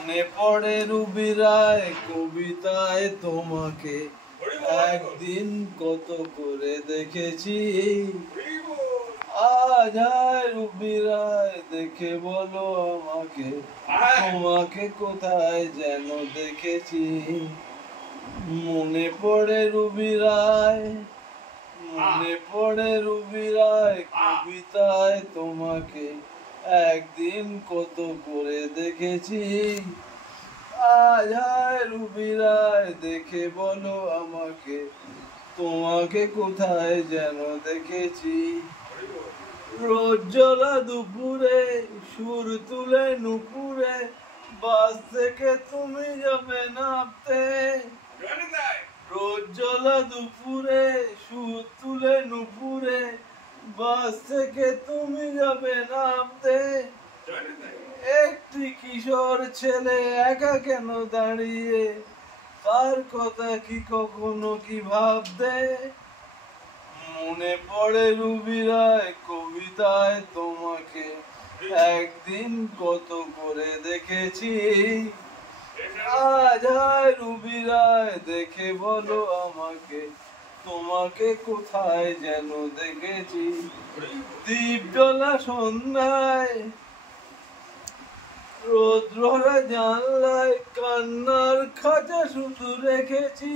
মনে পড়ে রুবি রায় কবিতায় তোমাকে একদিন কত করে দেখেছি। আজ হায় রুবি রায় দেখে বলো আমাকে তোমাকে কোথায় যেন দেখেছি। মনে পড়ে রুবি রায়, মনে পড়ে রুবি রায় কবিতায় তোমাকে একদিন কত করে দেখেছি। আজ হায় রুবি রায় দেখে বলো আমাকে তোমাকে কোথায় যেন দেখেছি। রোজ জ্বলা দুপুরে সুর তুলে নুপুরে বাস থেকে তুমি যাবে নামতে। রোজ জ্বলা দুপুরে সুর তুলে নুপুরে বাস থেকে তুমি যাবে নামতে। একটি কিশোর ছেলে একা কেন দাঁড়িয়ে তার কথা কি কখনো কি ভাবতে। মনে পড়ে রুবি রায় কবিতায় তোমাকে একদিন কত করে দেখেছি। আজ হায় রুবি রায় দেখে বলো আমাকে তোমাকে কোথায় যেন দেখেছি। দ্বীপ জ্বলা সন্ধ্যায় রৌদ্ররা জানলায় কান্নার খাঁচা শুধু রেখেছি।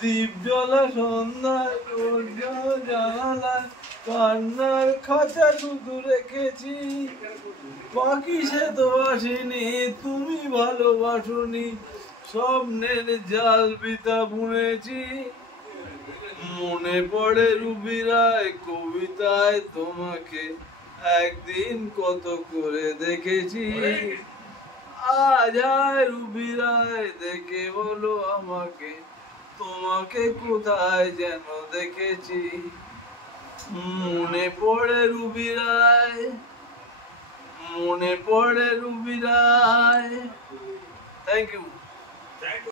দ্বীপ জ্বলা সন্ধ্যায় রৌদ্র জানালায় কান্নার খাঁচা শুধু রেখেছি। পাখি সে তো আসেনি তুমি ভালোবাসনি স্বপ্নের জাল বিতা বুনেছি। মনে পড়ে রুবি রায় কবিতায় তোমাকে একদিন কত করে দেখেছি। আজ হায় রুবি রায় দেখে বলো আমাকে তোমাকে কোথায় যেন দেখেছি। মনে পড়ে রুবি রায়, মনে পড়ে রুবি রায়। Thank you.